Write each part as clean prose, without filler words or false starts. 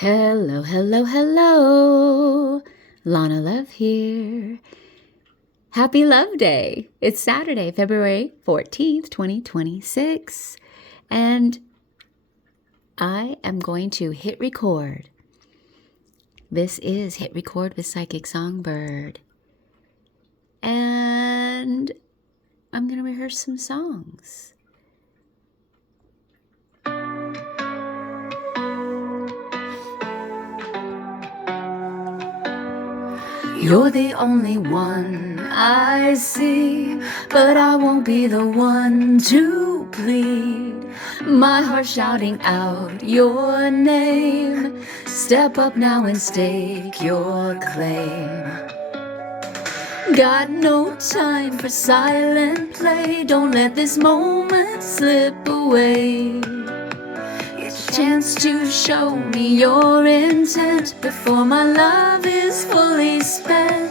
Hello, hello, hello. Lana Love here. Happy Love Day. It's Saturday, February 14th, 2026. And I am going to hit record. This is Hit Record with Psychic Songbird. And I'm going to rehearse some songs. You're the only one I see, but I won't be the one to plead. My heart shouting out your name. Step up now and stake your claim. Got no time for silent play. Don't let this moment slip away. It's a chance to show me your intent before my love is fully spent.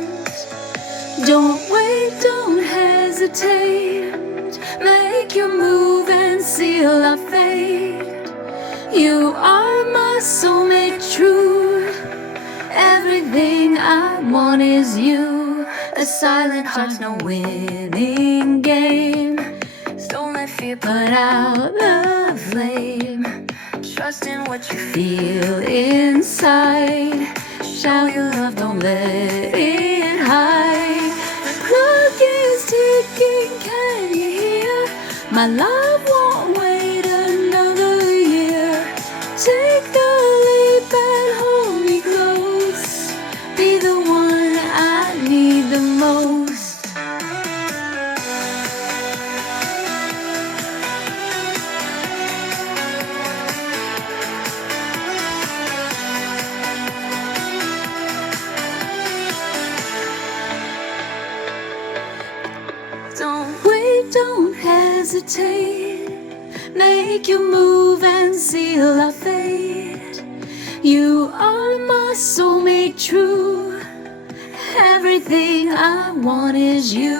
Don't wait, don't hesitate. Make your move and seal our fate. You are my soulmate, true. Everything I want is you. A silent heart's no winning game. So don't let fear put out the flame. Trust in what you feel inside. Show your love, don't let it hide. The clock is ticking, can you hear? My love won't wait another year. Take the leap and hold me close. Be the one I need the most. Don't wait, don't hesitate. Make your move and seal our fate. You are my soulmate, true. Everything I want is you.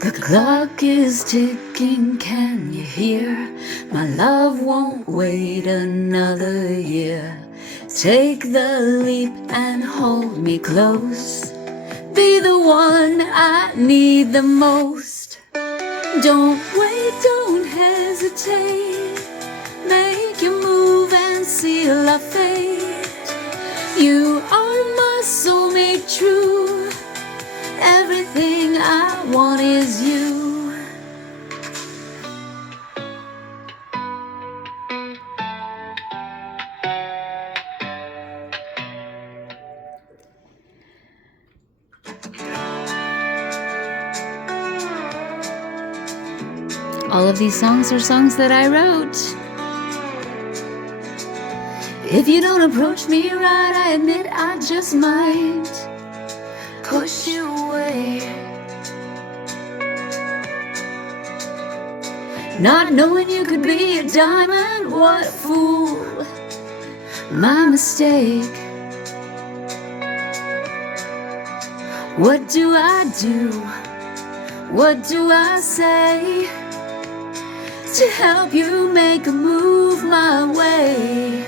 The clock is ticking, can you hear? My love won't wait another year. Take the leap and hold me close. Be the one I need the most. Don't wait, don't hesitate. Make your move and seal our fate. You are my soulmate, true. Everything I want is you. All of these songs are songs that I wrote. If you don't approach me right, I admit I just might push you away. Not knowing you could be a diamond, what a fool. My mistake. What do I do? What do I say to help you make a move my way?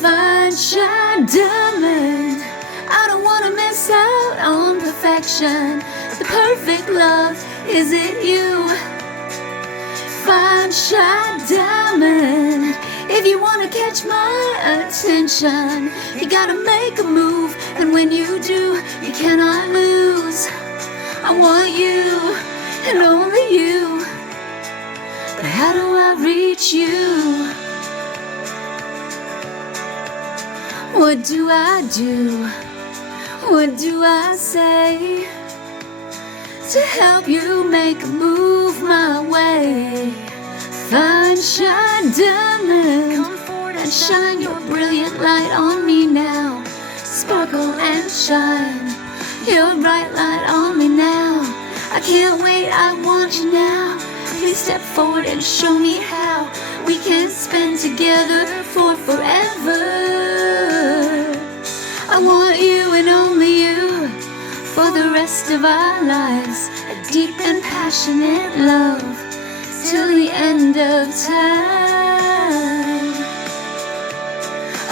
Fine shine diamond, I don't wanna miss out on perfection. The perfect love, is it you? Fine shine diamond, if you wanna catch my attention, you gotta make a move, and when you do, you cannot lose. I want you, and only you. But how do I reach you? What do I do? What do I say to help you make a move my way? Fine shine diamond, come forward and shine your brilliant light on me now. Sparkle and shine your bright light on me now. I can't wait, I want you now. Please step forward and show me how we can spend together for forever. the rest of our lives, a deep and passionate love, till the end of time.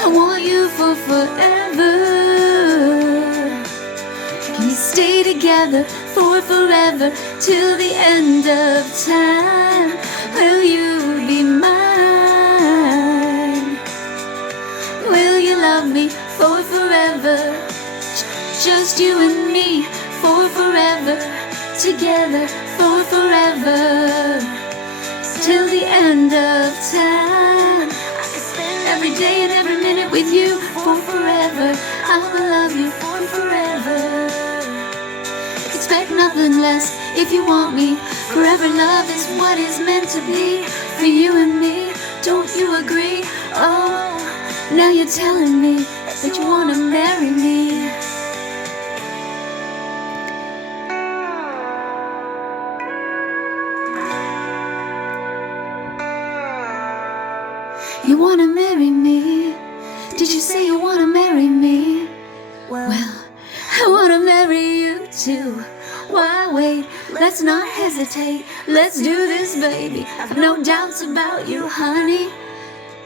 I want you for forever. Can we stay together for forever, till the end of time? Will you be mine? Will you love me for forever? Just you and me for forever, together for forever, till the end of time. I could spend every day and every minute with you for forever. I will love you for forever. Expect nothing less if you want me. Forever love is what is meant to be for you and me. Don't you agree? Oh, now you're telling me that you want to marry me. You want to marry me? Did you say you want to marry me? Well, I want to marry you too. Why wait? Let's not hesitate. Let's do this, baby. I've no doubts about you, honey.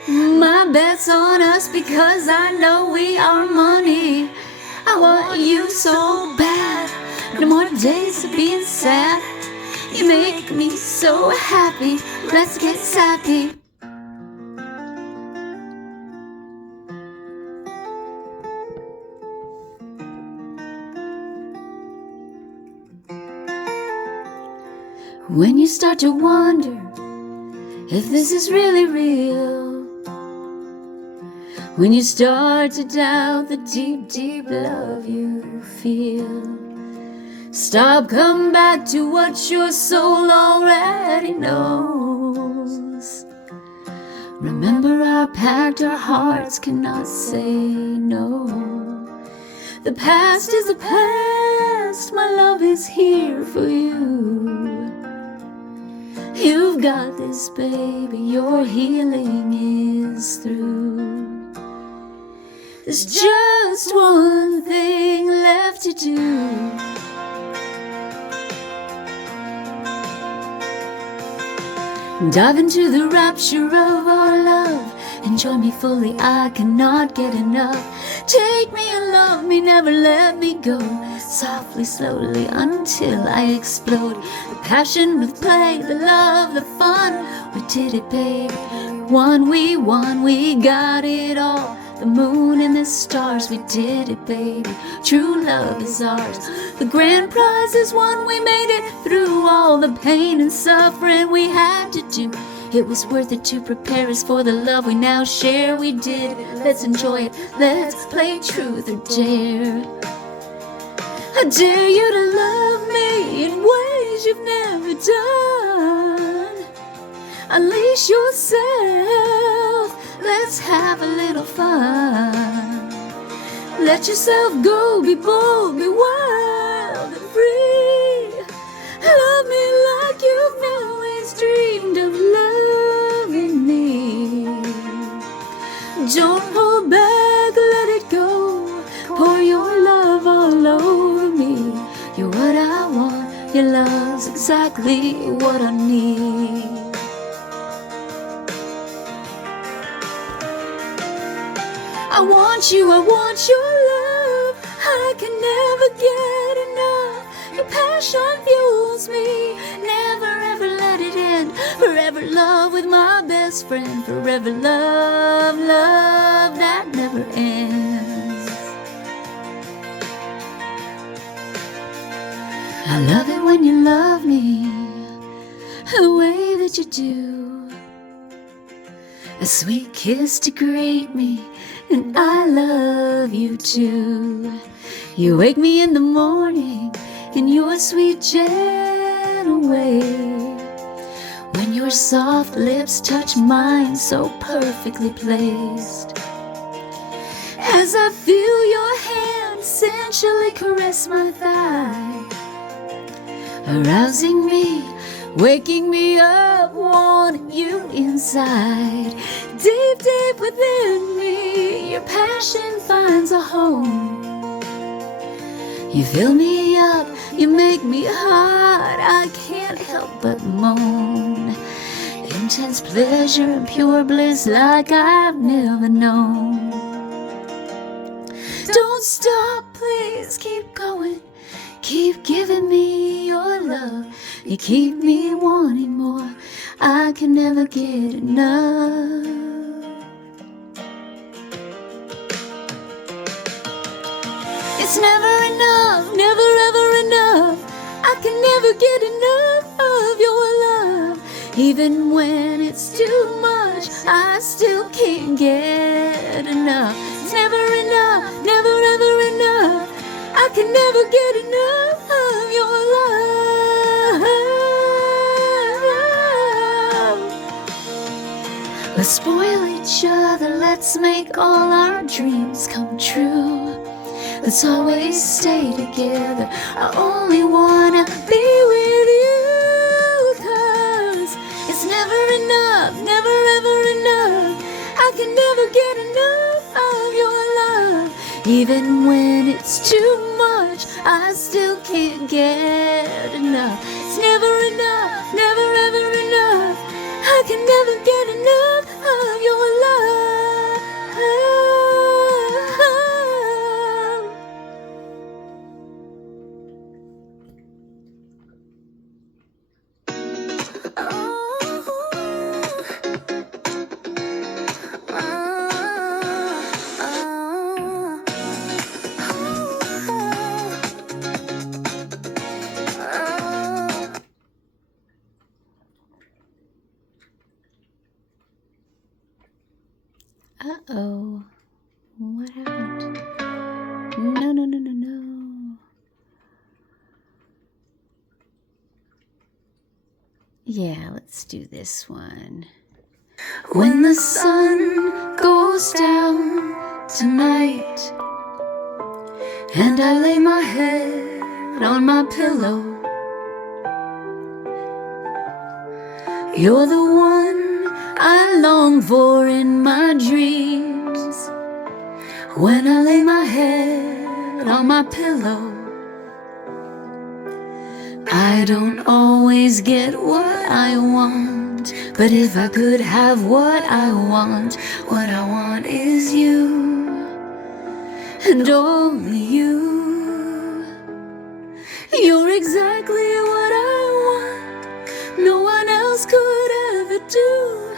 My bet's on us because I know we are money. I want you so bad. No more days of being sad. You make me so happy. Let's get sappy. When you start to wonder if this is really real, when you start to doubt the deep, deep love you feel, stop, come back to what your soul already knows. Remember our pact, our hearts cannot say no. The past is the past, my love is here for you. You've got this, baby, your healing is through. There's just one thing left to do. Dive into the rapture of our love. Enjoy me fully, I cannot get enough. Take me and love me, never let me go. Softly, slowly, until I explode. The passion, the play, the love, the fun. We did it, baby. Won, we got it all. The moon and the stars, we did it, baby. True love is ours. The grand prize is won, we made it through all the pain and suffering we had to do. It was worth it to prepare us for the love we now share. We did it, let's enjoy it. Let's play truth or dare. I dare you to love me in ways you've never done. Unleash yourself, let's have a little fun. Let yourself go, be bold, be wild and free. Love me like you've always dreamed of loving me. Don't hold back, let it go. Pour your love all over me. You're what I want, your love's exactly what I need. I want you, I want your love. I can never get enough. Your passion fuels me. Never ever let it end. Forever love with my best friend. Forever love, love that never ends. I love it when you love me the way that you do. A sweet kiss to greet me, and I love you too. You wake me in the morning in your sweet gentle way. When your soft lips touch mine, so perfectly placed. As I feel your hand sensually caress my thigh, arousing me, waking me up, wanting you inside. Deep, deep within me, your passion finds a home. You fill me up, you make me hot, I can't help but moan. Intense pleasure and pure bliss like I've never known. Don't stop, please keep going. Keep giving me your love. You keep me wanting more. I can never get enough. It's never enough, never ever enough. I can never get enough of your love. Even when it's too much, I still can't get enough. It's never enough, never ever enough. I can never get enough of your love. Let's spoil each other, let's make all our dreams come true. Let's always stay together, I only wanna be with you. 'Cause it's never enough, never ever enough. I can never get enough of your love. Even when it's too much, I still can't get enough. It's never enough, never ever enough. I can never get enough of your love. Uh-oh. What happened? No, no, no, no, no. Yeah, let's do this one. When the sun goes down tonight and I lay my head on my pillow, you're the one I long for in my dreams. When I lay my head on my pillow, I don't always get what I want, but if I could have what I want is you, and only you. You're exactly what I want, no one else could ever do.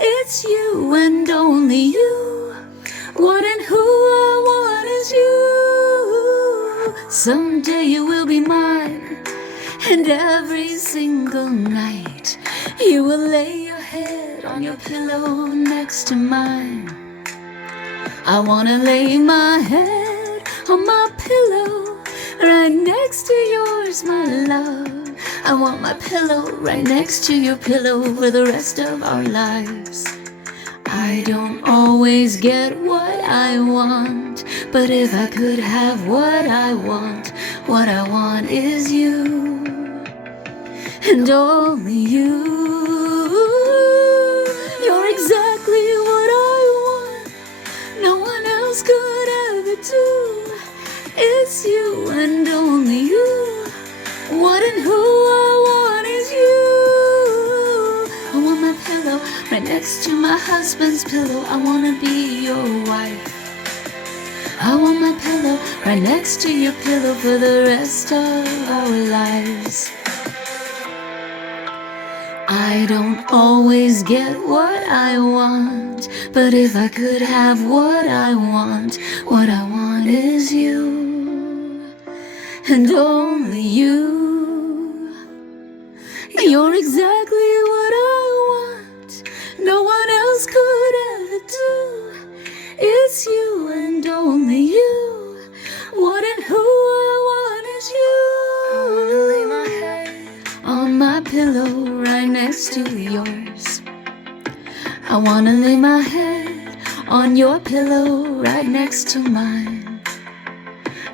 It's you and only you. What and who I want is you. Someday you will be mine, and every single night you will lay your head on your pillow next to mine. I wanna lay my head on my pillow right next to yours, my love. I want my pillow right next to your pillow for the rest of our lives. I don't always get what I want, but if I could have what I want is you, and only you. You're exactly what I want, no one else could ever do. It's you and only you. What and who I want is you. I want my pillow right next to my husband's pillow. I wanna be your wife. I want my pillow right next to your pillow for the rest of our lives. I don't always get what I want, but if I could have what I want is you, and only you. You're exactly what I want, no one else could ever do. It's you and only you. What and who I want is you. I wanna lay my head on my pillow right next to yours. I wanna lay my head on your pillow right next to mine.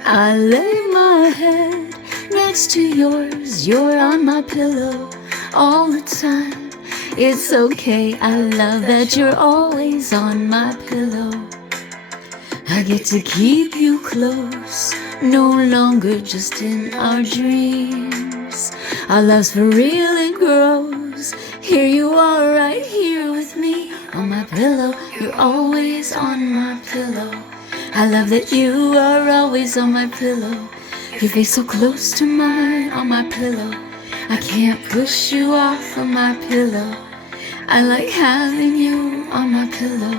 I lay my head next to yours. You're on my pillow all the time. It's okay, I love that you're always on my pillow. I get to keep you close, no longer just in our dreams. Our love's for real, it grows. Here you are right here with me on my pillow. You're always on my pillow. I love that you are always on my pillow. Your face so close to mine on my pillow. I can't push you off of my pillow. I like having you on my pillow.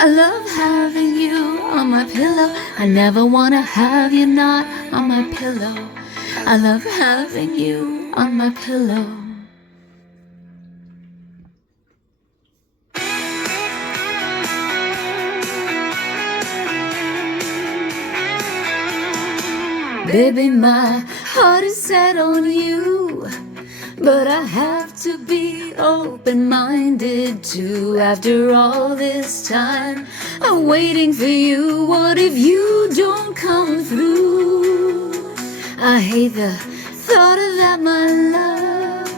I love having you on my pillow. I never wanna have you not on my pillow. I love having you on my pillow. Baby, my heart is set on you, but I have to be open-minded too. After all this time, I'm waiting for you. What if you don't come through? I hate the thought of that, my love,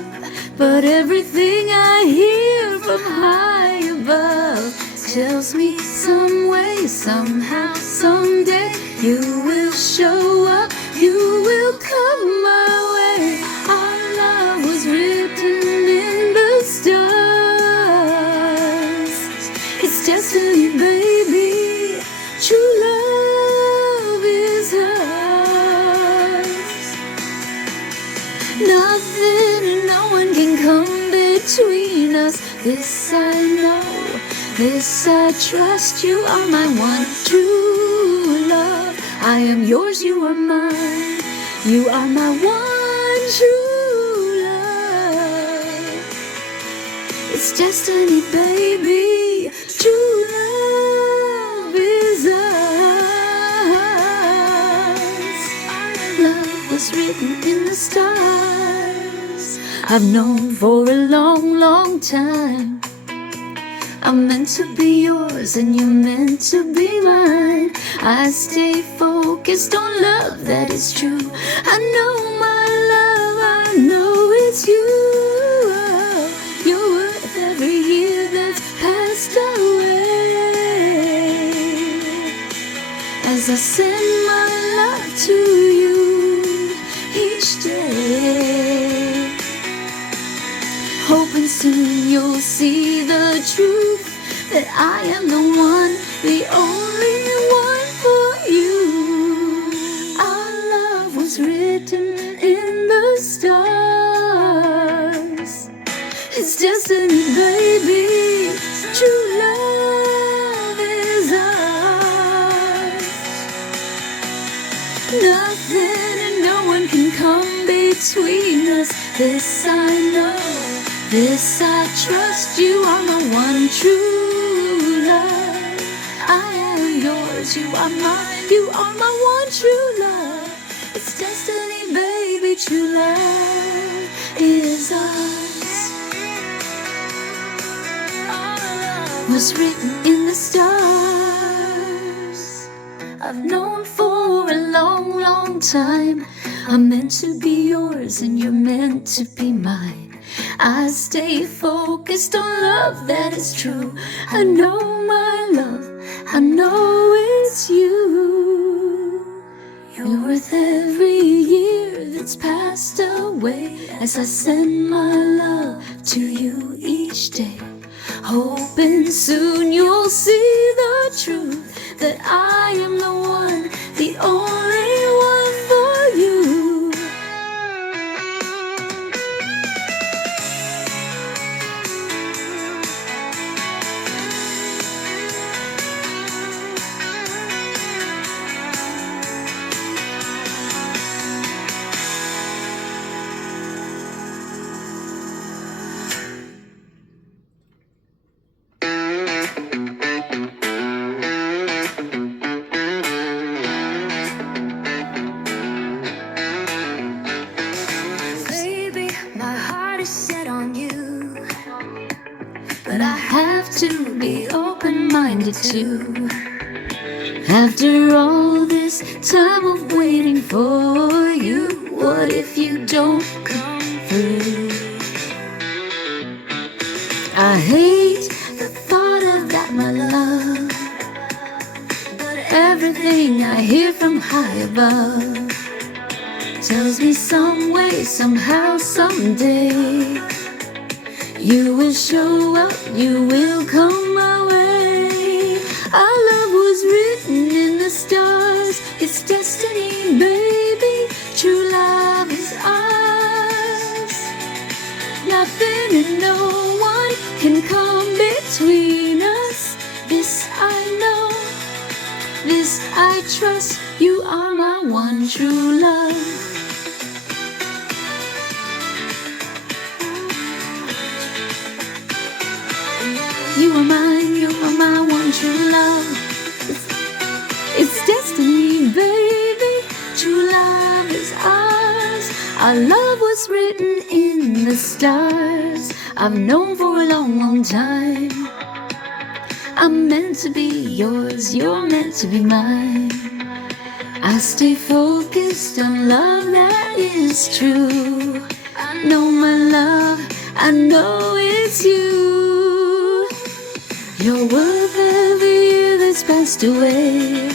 but everything I hear from high above tells me some way, somehow, someday you will show up, you will come my way. Our love was written in the stars. It's destiny, baby. True love is ours. Nothing and no one can come between us. This I know, this I trust. You are my one true love. I am yours, you are mine. You are my one true love. It's destiny, baby. True love is us. Love was written in the stars. I've known for a long, long time I'm meant to be yours and you're meant to be mine. I stay focused on love that is true. I know my love, I know it's you. You're worth every year that's passed away. As I send my love to you each day, hoping soon you'll see the truth, that I am the one, the only one for you. Our love was written in the stars. It's destiny, baby. True love is ours. Nothing and no one can come between us. This I know, this I trust. You are my one true love. I am yours, you are mine. You are my one true love. It's destiny, baby. True love is us. Was written in the stars. I've known for a long, long time I'm meant to be yours and you're meant to be mine. I stay focused on love that is true. I know my love, I know it's you. You're worth every year that's passed away. As I send my love to you each day, hoping soon you'll see the truth, that I am the one, the only one for you. But I have to be open-minded too. After all this time of waiting for you, what if you don't come through? I hate the thought of that, my love, but Everything I hear from high above tells me some way, somehow, someday you will show up, you will come my way. Our love was written in the stars, it's destiny, baby. True love is ours. Nothing and no one can come between us. This I know, this I trust. You are my one true love. You are mine, you are my one true love. It's destiny, baby. True love is ours. Our love was written in the stars. I've known for a long, long time. I'm meant to be yours, you're meant to be mine. I stay focused on love that is true. I know my love, I know it's you. You're worth every year that's passed away,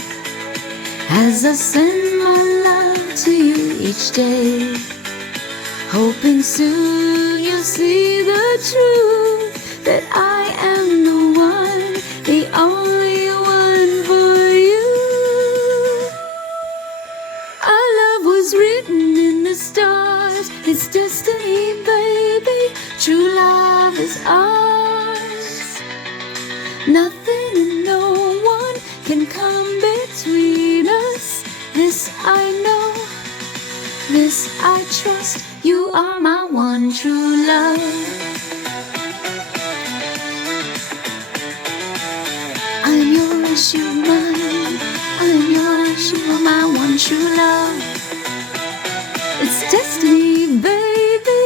as I send my love to you each day, hoping soon you'll see the truth, that I am the one, the only one for you. Our love was written in the stars, it's destiny, baby. True love is ours. Nothing and no one can come between us. This I know, this I trust. You are my one true love. I'm yours, you're mine. I'm yours, you are my one true love. It's destiny, baby.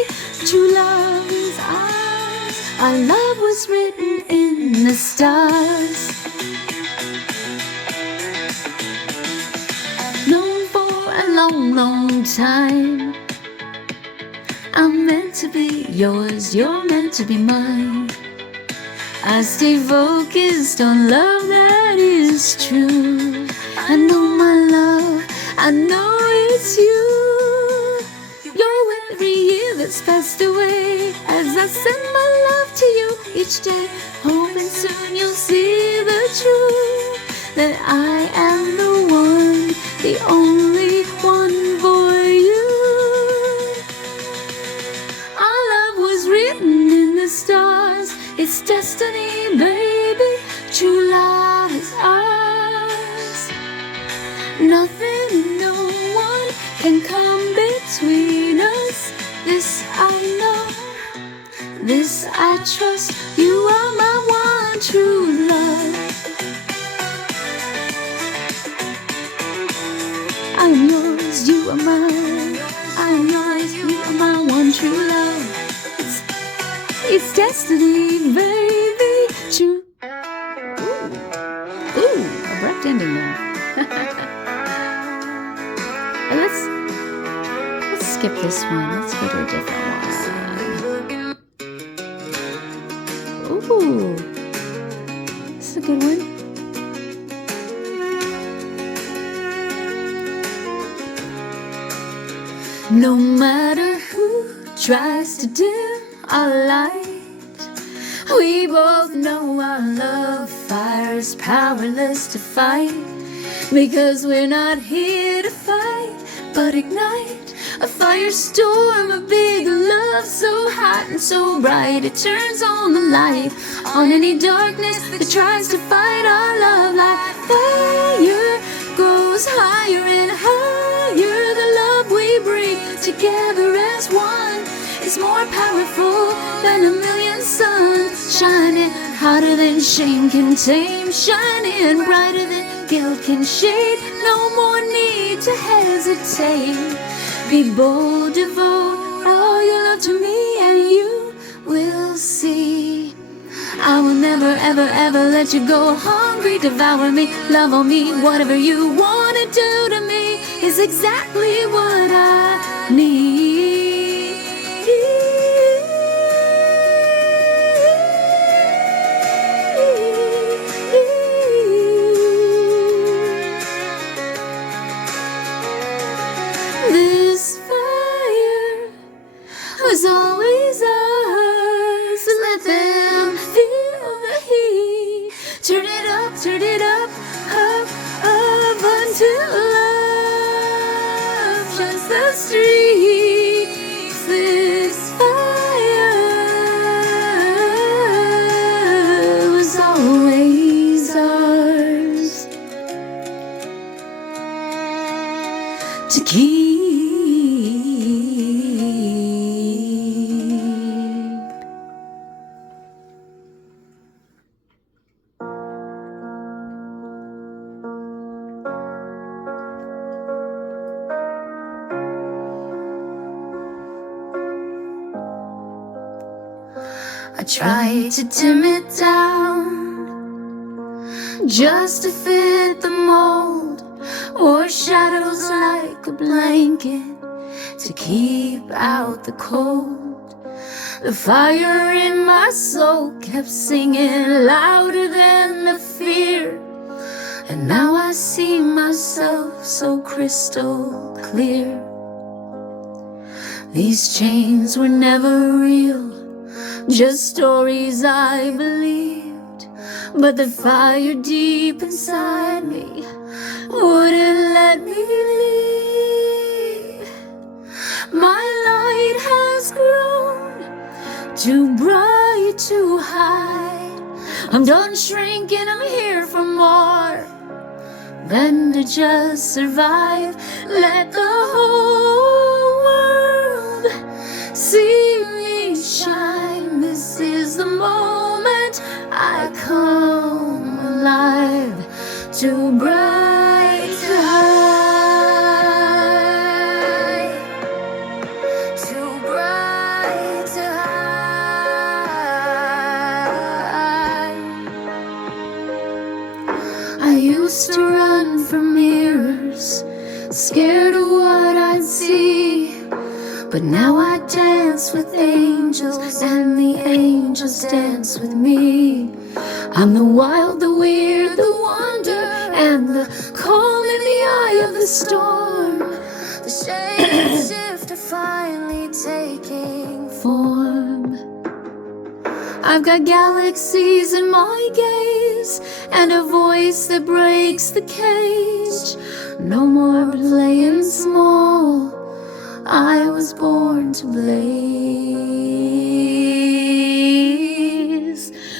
True love is ours. Our love was written in the stars. Known for a long, long time. I'm meant to be yours, you're meant to be mine. I stay focused on love that is true. I know my love, I know it's you. You're with every year that's passed away, as I send my love to you each day, hoping soon you'll see the truth, that I am the one, the only one for you. Our love was written in the stars, it's destiny, baby. True love is ours. Nothing and no one can come between us. This I know, this I trust. You are my one true love. I'm yours, you are mine. I'm yours, you are my one true love. It's destiny, baby. True. Ooh, abrupt ending there. And let's skip this one. Let's go to a different one. Ooh, this is a good one. No matter who tries to dim our light, we both know our love fire is powerless to fight, because we're not here to fight, but ignite a firestorm, a big love so hot and so bright it turns on the light on any darkness that tries to fight our love. Like fire grows higher and higher, the love we bring together as one is more powerful than a million suns, shining hotter than shame can tame, shining brighter than guilt can shade. No more need to hesitate. Be bold, devote all your love to me, and you will see. I will never, ever, ever let you go hungry. Devour me, love on me, whatever you want to do to me is exactly what I need. turn it up, up until love shines the streets this fire was always ours to keep. I tried to dim it down just to fit the mold, wore shadows like a blanket to keep out the cold. The fire in my soul kept singing louder than the fear, and now I see myself so crystal clear. These chains were never real, just stories I believed, but the fire deep inside me wouldn't let me leave. My light has grown too bright to hide. I'm done shrinking, I'm here for more than to just survive. Let the whole world see me shine. This is the moment I come alive, too bright to hide, too bright to hide. I used to run from mirrors, scared of what I'd see, but now I dance with angels, and the angels dance with me. I'm the wild, the weird, the wonder, and the calm in the eye of the storm. The shades shift are finally taking form. I've got galaxies in my gaze, and a voice that breaks the cage. No more playing small, I was born to blaze.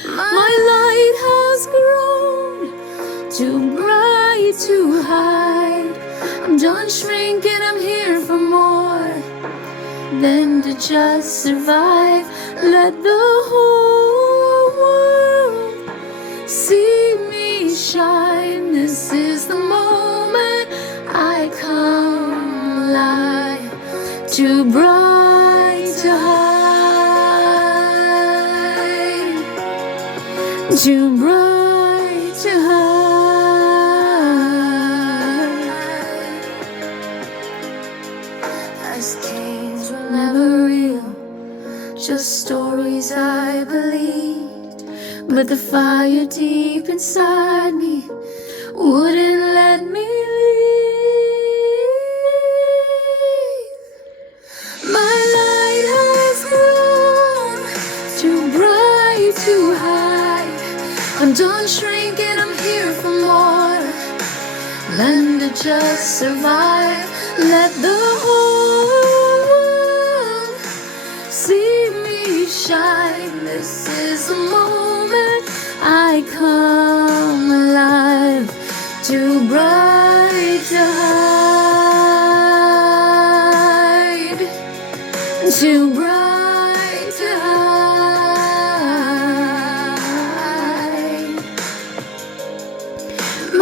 My light has grown too bright to hide. I'm done shrinking, I'm here for more than to just survive. Let the whole world see me shine. This is the moment I come alive, too bright to hide, too bright to hide. As kings were never real, just stories I believed, but the fire deep inside me wouldn't let me leave. My light has grown too bright to hide. I'm done shrinking, I'm here for more than to just survive. Let the whole world see me shine. This is the moment I come alive, too bright to hide, too bright to hide.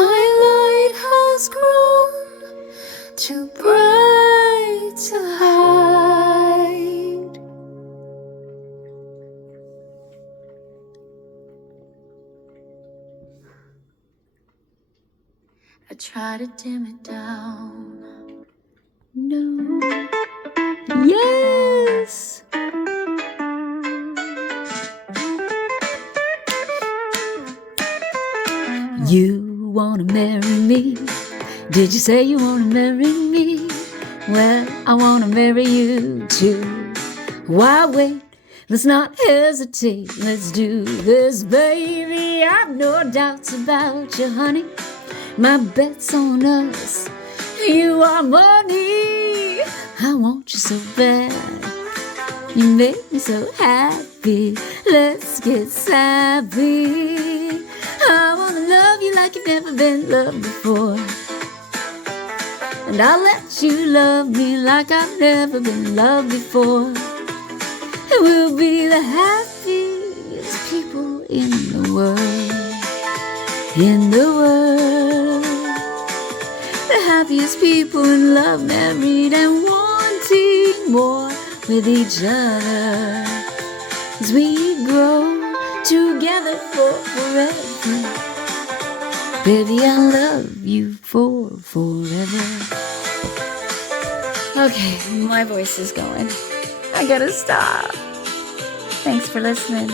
My light has grown too bright to hide. I try to dim it down. No. Yes. You wanna marry me? Did you say you wanna marry me? Well, I wanna marry you too. Why wait Let's not hesitate, let's do this, baby. I've no doubts about you, honey. My bet's on us. You are money. I want you so bad. You make me so happy. Let's get savvy. I wanna love you like you've never been loved before. And I'll let you love me like I've never been loved before. And we'll be the happiest people in the world. In the world. The happiest people in love, married and wanting more with each other. As we grow together for forever. Baby, I love you for forever. Okay, my voice is going. I gotta stop. Thanks for listening.